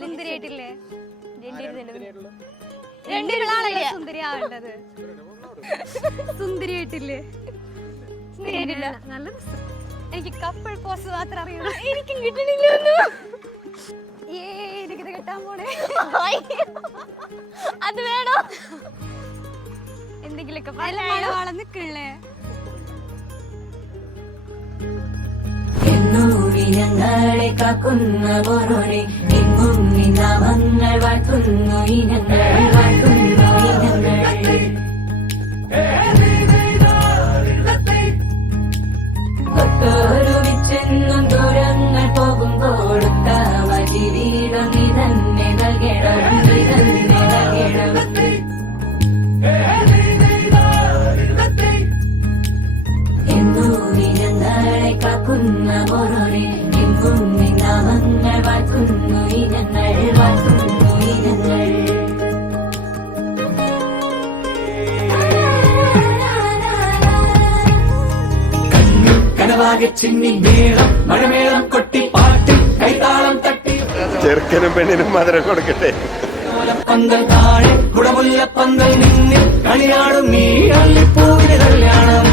സുന്ദരിയായിട്ടില്ലേ? സുന്ദരിയാവേണ്ടത് സുന്ദരിയായിട്ടില്ലേ? നല്ല എനിക്ക് couple pose മാത്രം അറിയൂ. എനിക്കും കിട്ടണില്ല. എനിക്കിത് കിട്ടാൻ പോണേ. അത് വേണോ? എന്തെങ്കിലുമൊക്കെ വളർന്നിക്കില്ലേ? ഞങ്ങളെ കാക്കുന്ന പോരോടെ എങ്ങും നാമങ്ങൾ വാഴ്ത്തുന്നു ഇനങ്ങൾ വാഴ്ത്തുന്നു ഇനങ്ങൾ ഒട്ടോരുമിച്ചെന്നും ദൂരങ്ങൾ പോകുമ്പോൾ ഉത്തമ ജീവിതം നീ തന്നെ നൽകണം നീ തന്നെ നൽകണം ഞങ്ങളെ കാക്കുന്ന പോരോടെ എങ്ങും നാമങ്ങൾ വാഴ്ത്തുന്നു ഇനങ്ങൾ വാഴ്ത്തുന്നു ഇനങ്ങൾ കനവാകെ ചിന്നി മേളം മഴമേളം കൊട്ടി പാട്ട് കൈതാളം തട്ടി ചെറുക്കനും പെണ്ണിനും മധുരം കൊടുക്കട്ടെ. പന്തൽ താഴെ കുടമുല്ല പന്തൽ നിന്നിൽ കളിയാടും ഈ അള്ളിപ്പൂവിന് കല്യാണം